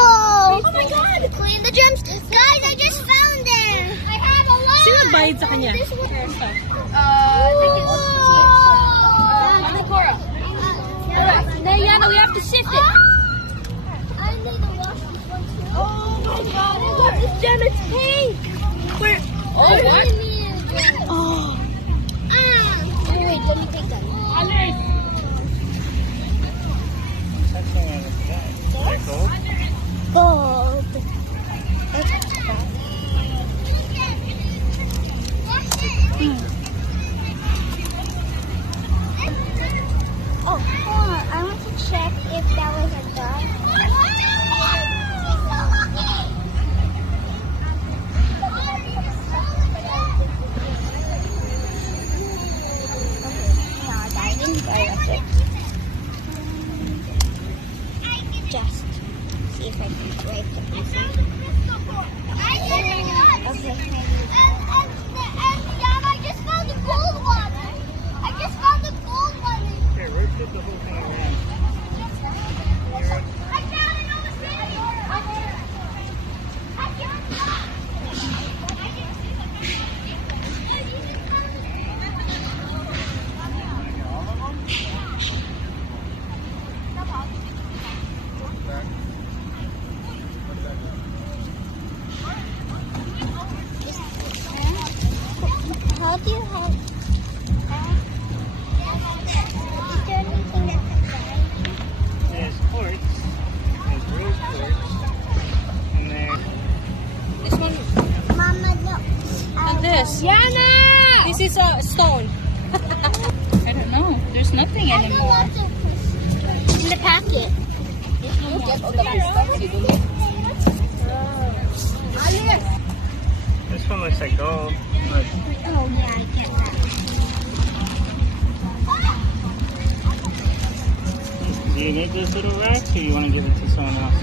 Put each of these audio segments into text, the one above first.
Oh my God! Clean the germs. Guys, I just found them. I have a lot. Sino nagbayad sa kanya? This one. Hair stuff. I think it's Cora. Yana, we have to sift it. I need to wash this one too. Oh my God! I love this gem. It's pink. Where? Oh, I what? really need a gem. Oh. Wait, let me take that. Gold. Oh, hold on. I want to check if that was a dog. No, I didn't buy it. Just see if I can break the pieces. Okay. And I just found the gold one. I just found the gold one. Here, where's the whole thing around? I found it on the video. I can't How do you have? Is there anything that can die? There's quartz, there's rose quartz, and there's This one. Mama, look. And this. Yana! This is a stone. I don't know. There's nothing anymore. In the packet. this one looks like gold. Look. Oh, yeah, I get that. Do you need those little racks, or do you want to give it to someone else?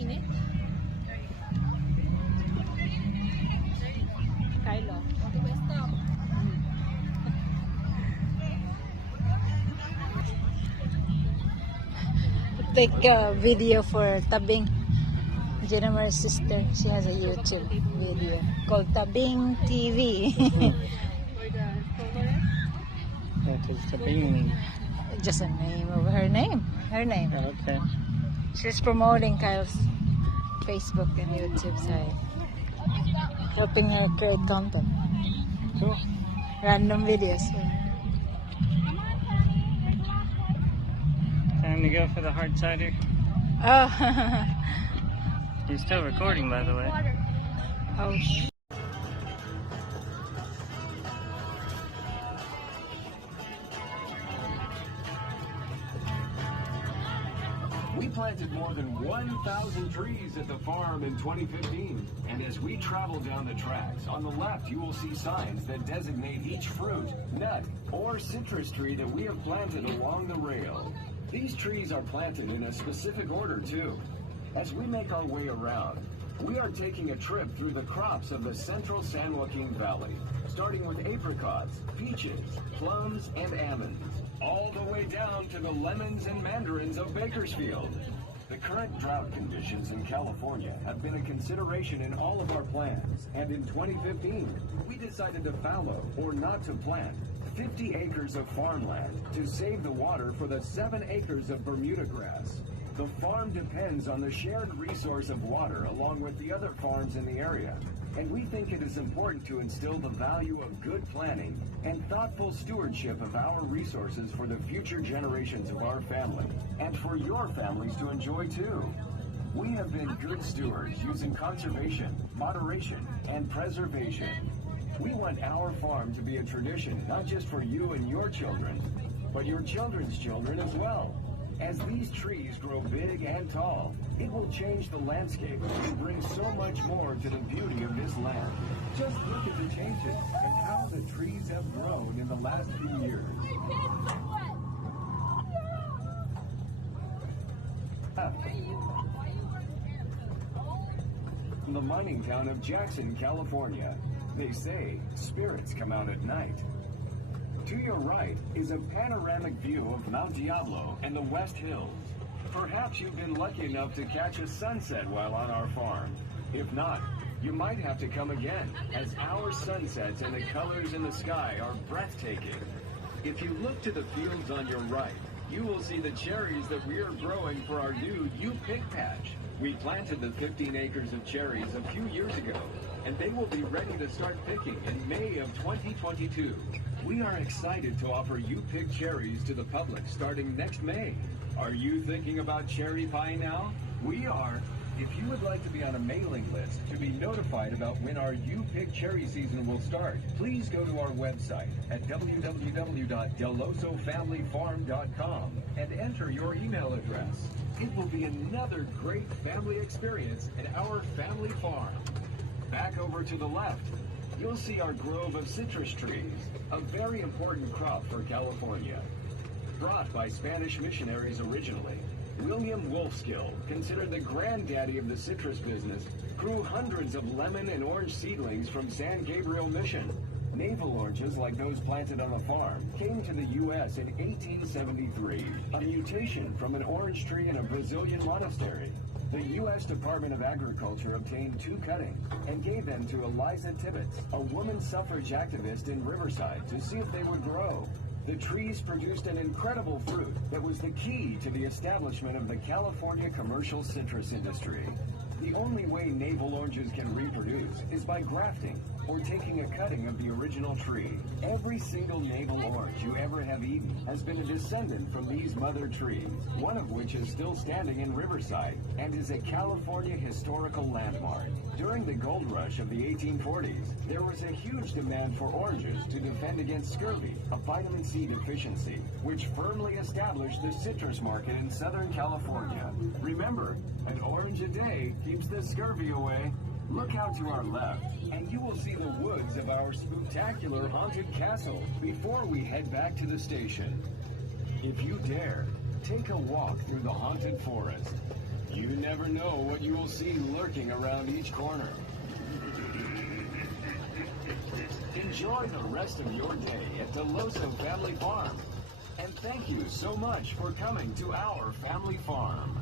init. Kylo. Take a video for Tabing. Jennifer's sister. She has a YouTube video called Tabing TV. That is the bean. Just a name of her name. Her name. Okay. She's promoting Kyle's Facebook and YouTube site. Helping her create content. Cool. Random videos. Time to go for the hard cider. Oh. You're still recording, by the way. Oh. We planted more than 1,000 trees at the farm in 2015. And as we travel down the tracks, on the left you will see signs that designate each fruit, nut, or citrus tree that we have planted along the rail. These trees are planted in a specific order too. As we make our way around, we are taking a trip through the crops of the central San Joaquin Valley, starting with apricots, peaches, plums, and almonds, all the way down to the lemons and mandarins of Bakersfield. The current drought conditions in California have been a consideration in all of our plans, and in 2015, we decided to fallow, or not to plant, 50 acres of farmland to save the water for the 7 acres of Bermuda grass. The farm depends on the shared resource of water along with the other farms in the area, and we think it is important to instill the value of good planning and thoughtful stewardship of our resources for the future generations of our family, and for your families to enjoy too. We have been good stewards using conservation, moderation, and preservation. We want our farm to be a tradition not just for you and your children, but your children's children as well. As these trees grow big and tall, it will change the landscape and bring so much more to the beauty of this land. Just look at the changes and how the trees have grown in the last few years. In the mining town of Jackson, California, they say spirits come out at night. To your right is a panoramic view of Mount Diablo and the West Hills. Perhaps you've been lucky enough to catch a sunset while on our farm. If not, you might have to come again, as our sunsets and the colors in the sky are breathtaking. If you look to the fields on your right, you will see the cherries that we are growing for our new U Pig Patch. We planted the 15 acres of cherries a few years ago, and they will be ready to start picking in May of 2022. We are excited to offer U-Pig cherries to the public starting next May. Are you thinking about cherry pie now? We are. If you would like to be on a mailing list to be notified about when our U-Pig cherry season will start, please go to our website at www.dellossofamilyfarm.com and enter your email address. It will be another great family experience at our family farm. Back over to the left, you'll see our grove of citrus trees, a very important crop for California. Brought by Spanish missionaries originally, William Wolfskill, considered the granddaddy of the citrus business, grew hundreds of lemon and orange seedlings from San Gabriel Mission. Navel oranges like those planted on the farm came to the U.S. in 1873, a mutation from an orange tree in a Brazilian monastery. The U.S. Department of Agriculture obtained 2 cuttings and gave them to Eliza Tibbetts, a woman suffrage activist in Riverside, to see if they would grow. The trees produced an incredible fruit that was the key to the establishment of the California commercial citrus industry. The only way navel oranges can reproduce is by grafting or taking a cutting of the original tree. Every single navel orange you ever have eaten has been a descendant from these mother trees, one of which is still standing in Riverside and is a California historical landmark. During the gold rush of the 1840s, there was a huge demand for oranges to defend against scurvy, a vitamin C deficiency, which firmly established the citrus market in Southern California. Remember, an orange a day keeps the scurvy away. Look out to our left, and you will see the woods of our spectacular haunted castle before we head back to the station. If you dare, take a walk through the haunted forest. You never know what you will see lurking around each corner. Enjoy the rest of your day at Dell'Osso Family Farm. And thank you so much for coming to our family farm.